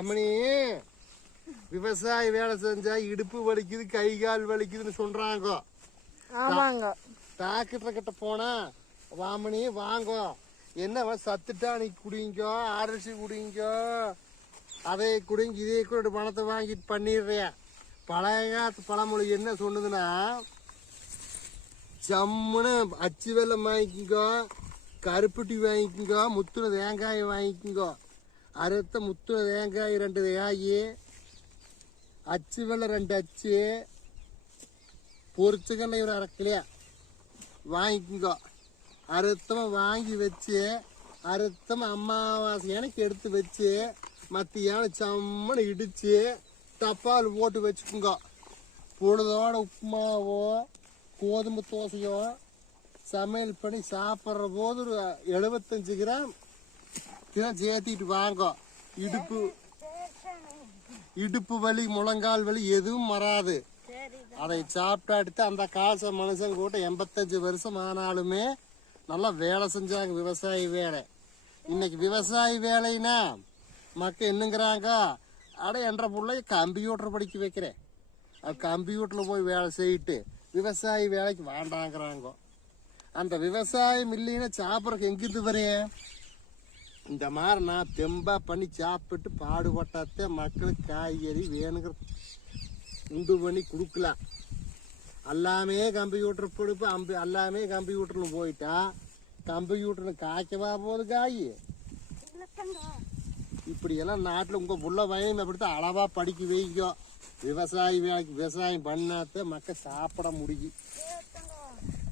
அம்மனி விவசாய வேலை செஞ்சா இடுப்பு வலிக்குது கை கால் வலிக்குதுன்னு சொல்றாங்க. ஆமாங்க. டாக்டர் கிட்ட போனா வாமணி வாங்கோ என்ன சத்துட்டா நீ குடிங்க அரிசி குடிங்க அதை குடிங்க இதே கூட பணத்தை வாங்கிட்டு பண்ணிடுறேன். பழைய காலத்து பழமொழி என்ன சொன்னதுன்னா ஜம்முன்னு அச்சு வெல்லம் வாங்கிக்கோ கருப்பட்டி வாங்கிக்கோ முத்துன தேங்காய் வாங்கிக்கோ அறுத்த முத்துன தேங்காய் 2 தேங்காய் அச்சு வெல்லம் 2 அச்சு பொரிச்சுக்கல்ல ஒரு 1/2 கிலோ வாங்கிக்கோ அறுத்தமா வாங்கி வச்சு அறுத்தமா அமாவாசை எனக்கு எடுத்து வச்சு மத்தியானம் சம்மனு இடிச்சு தப்பால் போட்டு வச்சுக்கோங்க. பொழுதோட உப்புமாவோ கோதுமை தோசையோ சமையல் பண்ணி சாப்பிட்ற போது ஒரு 75 கிராம் சேர்த்திட்டு வாங்க. இடுப்பு வலி முழங்கால் வலி எதுவும் வராது. அதை சாப்பிட்டாட்டு அந்த காசை மனுஷன் கூட 85 வருஷம் ஆனாலுமே நல்லா வேலை செஞ்சாங்க விவசாய வேலை. இன்னைக்கு விவசாய வேலைன்னா மக்கள் என்னங்கிறாங்க அட என்ற பிள்ளைய கம்ப்யூட்டர் படிக்க வைக்கிறேன் அது கம்ப்யூட்டர்ல போய் வேலை செய்யிட்டு விவசாய வேலைக்கு வேண்டாங்கிறாங்க. அந்த விவசாயம் இல்லைன்னா சாப்பிட்றதுக்கு எங்கிருந்து வரைய இந்த மாதிரி நான் தெம்பா பண்ணி சாப்பிட்டு பாடுபட்டாத்தே மக்களுக்கு காய்கறி வேணுங்கிற உண்டு பண்ணி கொடுக்கலாம். எல்லாமே கம்ப்யூட்டர் பொடுப்பு எல்லாமே கம்ப்யூட்டர்ல போயிட்டா கம்ப்யூட்டர்ல காய்க்கவா போகுது காய். இப்படி எல்லாம் நாட்டில் உங்க புள்ள வயமே அப்படித்தான் அளவா படிக்க வைக்கோ. விவசாய வேலைக்கு விவசாயம் பண்ணாத்த மக்கள் சாப்பிட முடியும்.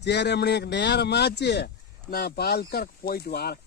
சரி அம்மனி எனக்கு நேரமாச்சு நான் பால் கறக்க போயிட்டு வரேன்.